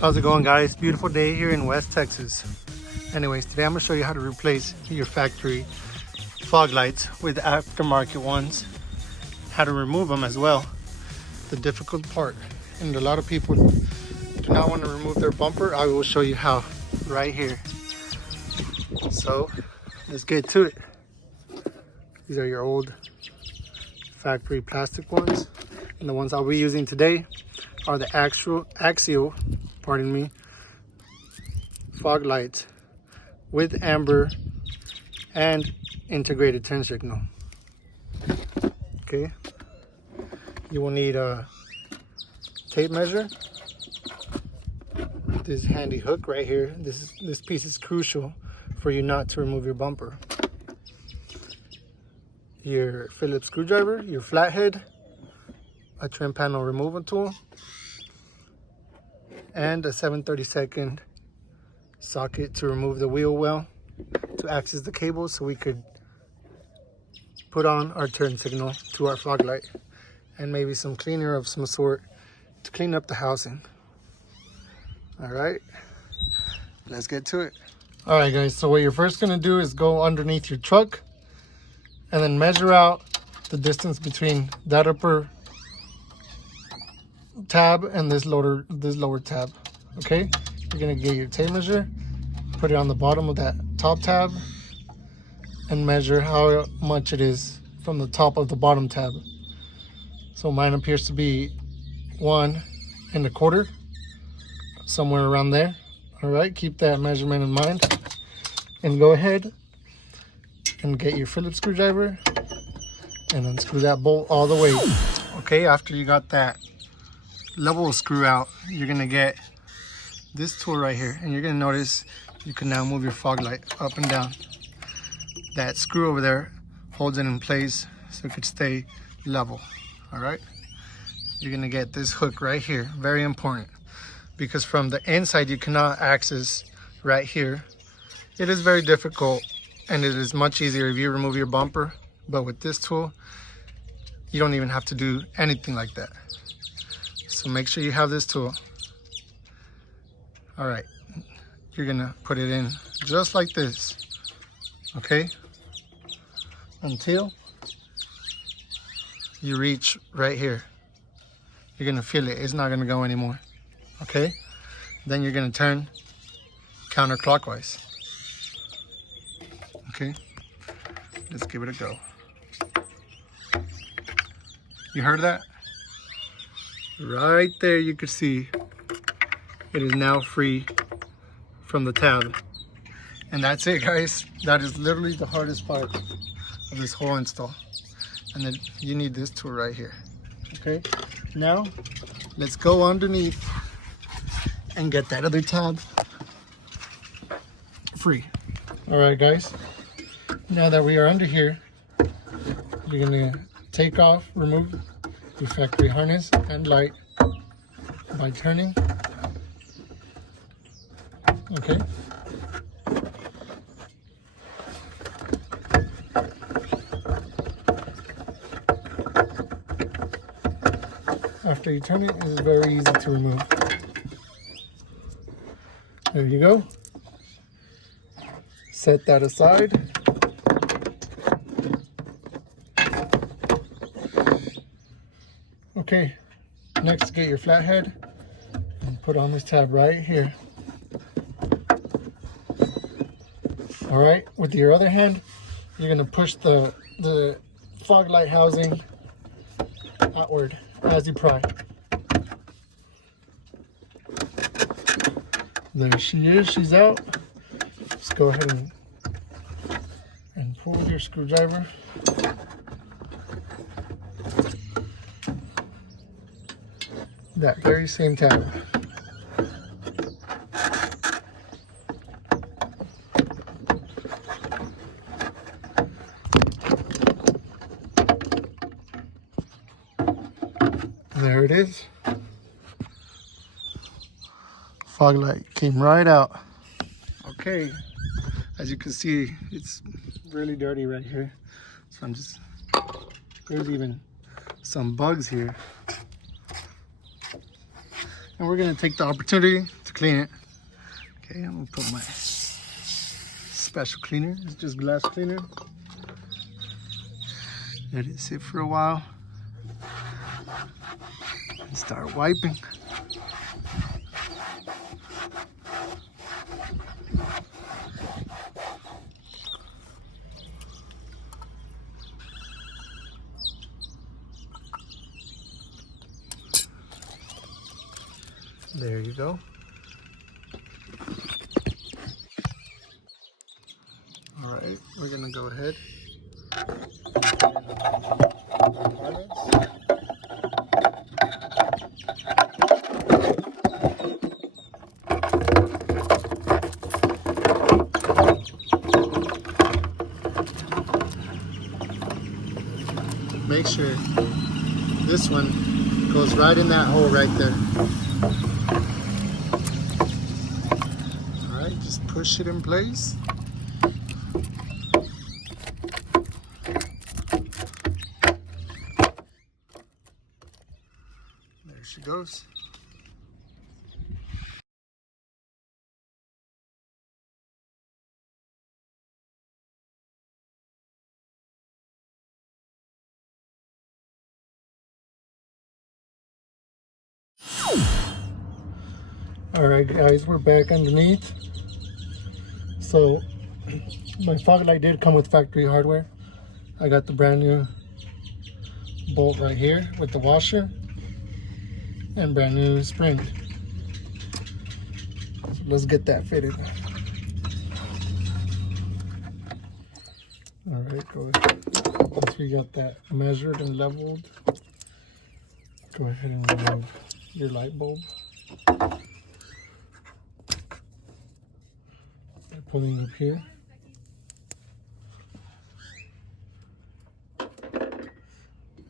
How's it going, guys? Beautiful day here in West Texas. Anyways, today I'm gonna show you how to replace your factory fog lights with aftermarket ones, how to remove them as well, the difficult part. And a lot of people do not want to remove their bumper. I will show you how right here. So let's get to it. These are your old factory plastic ones, and the ones I'll be using today are the axial fog lights with amber and integrated turn signal. Okay, you will need a tape measure, this handy hook right here. This piece is crucial for you not to remove your bumper. Your Phillips screwdriver, your flathead, a trim panel removal tool, and a 7/32 socket to remove the wheel well to access the cable so we could put on our turn signal to our fog light, and maybe some cleaner of some sort to clean up the housing. All right, let's get to it. All right, guys, so what you're first gonna do is go underneath your truck and then measure out the distance between that upper tab and this lower tab. Okay, you're gonna get your tape measure, put it on the bottom of that top tab, and measure how much it is from the top of the bottom tab. So mine appears to be 1 1/4, somewhere around there. All right, keep that measurement in mind, and go ahead and get your Phillips screwdriver and unscrew that bolt all the way. Okay, after you got that level screw out, you're gonna get this tool right here, and you're gonna notice you can now move your fog light up and down. That screw over there holds it in place so it could stay level. All right, you're gonna get this hook right here, very important, because from the inside you cannot access right here. It is very difficult, and it is much easier if you remove your bumper, but with this tool you don't even have to do anything like that. So make sure you have this tool. All right, you're gonna put it in just like this, okay, until you reach right here. You're gonna feel it, it's not gonna go anymore. Okay, then you're gonna turn counterclockwise. Okay, let's give it a go. You heard that? Right there, you can see it is now free from the tab. And that's it, guys. That is literally the hardest part of this whole install. And then you need this tool right here. Okay, now let's go underneath and get that other tab free. All right, guys, now that we are under here, you're gonna remove your factory harness and light by turning. Okay, after you turn it, it's very easy to remove. There you go. Set that aside. Okay, next get your flathead and put on this tab right here. All right, with your other hand, you're gonna push the fog light housing outward as you pry. There she is, she's out. Just go ahead and pull with your screwdriver. That very same tab. There it is. Fog light came right out. Okay, as you can see, it's really dirty right here. So there's even some bugs here. And we're gonna take the opportunity to clean it. Okay, I'm gonna put my special cleaner. It's just glass cleaner. Let it sit for a while and start wiping. There you go. All right, we're gonna go ahead. Make sure this one goes right in that hole right there. All right, just push it in place. There she goes. All right, guys, we're back underneath. So my fog light did come with factory hardware. I got the brand new bolt right here with the washer and brand new spring. So let's get that fitted. All right, go ahead. Once we got that measured and leveled, go ahead and remove your light bulb. Pulling up here.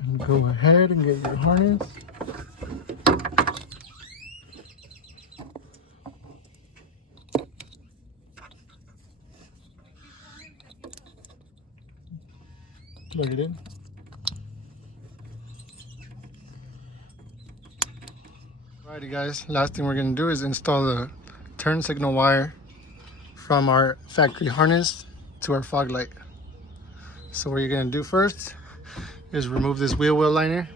And go ahead and get your harness. Plug it in. Alrighty guys, last thing we're going to do is install the turn signal wire from our factory harness to our fog light. So what you're going to do first is remove this wheel well liner.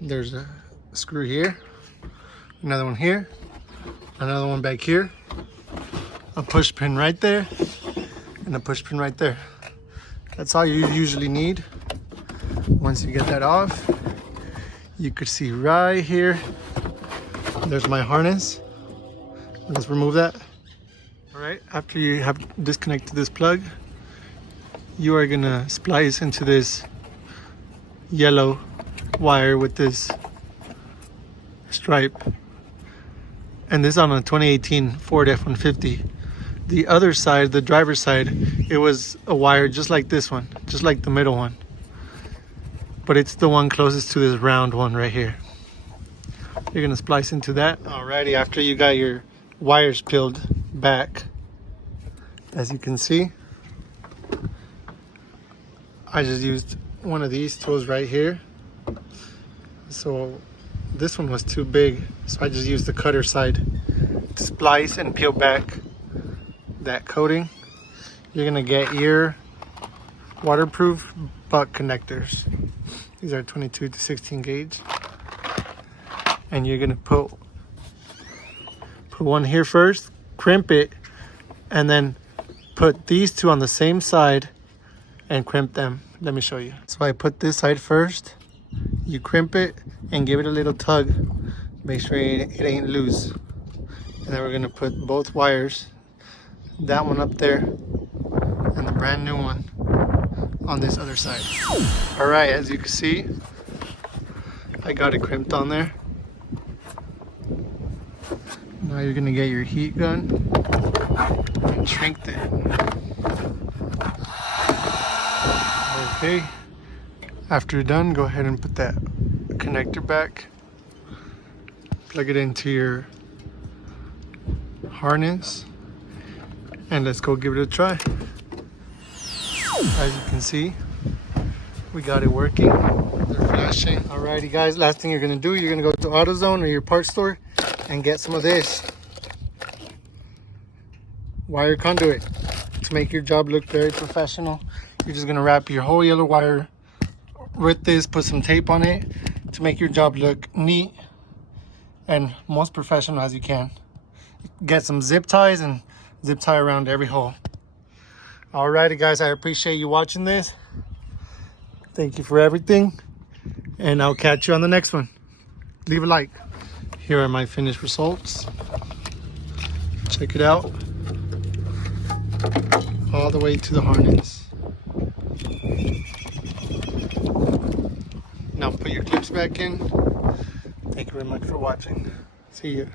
There's a screw here, another one here, another one back here, a push pin right there, and a push pin right there. That's all you usually need. Once you get that off, you could see right here, there's my harness. Let's remove that. All right, after you have disconnected this plug, you are gonna splice into this yellow wire with this stripe. And this on a 2018 Ford F-150. The other side, the driver's side, it was a wire just like this one, just like the middle one. But it's the one closest to this round one right here. You're gonna splice into that. Alrighty, after you got your wires peeled back, as you can see, I just used one of these tools right here. So this one was too big, so I just used the cutter side to splice and peel back that coating. You're gonna get your waterproof butt connectors. These are 22 to 16 gauge. And you're gonna put one here first, crimp it, and then put these two on the same side and crimp them. Let me show you. So I put this side first, you crimp it and give it a little tug. Make sure it ain't loose. And then we're gonna put both wires, that one up there and the brand new one on this other side. All right, as you can see, I got it crimped on there. Now you're gonna get your heat gun and shrink it. Okay, after you're done, go ahead and put that connector back. Plug it into your harness and let's go give it a try. As you can see, we got it working. They're washing. Alrighty guys, last thing you're gonna do, you're gonna go to AutoZone or your parts store and get some of this wire conduit to make your job look very professional. You're just gonna wrap your whole yellow wire with this, put some tape on it to make your job look neat and most professional as you can. Get some zip ties and zip tie around every hole. Alrighty guys, I appreciate you watching this. Thank you for everything, and I'll catch you on the next one. Leave a like. Here are my finished results. Check it out. All the way to the harness. Now put your clips back in. Thank you very much for watching. See you.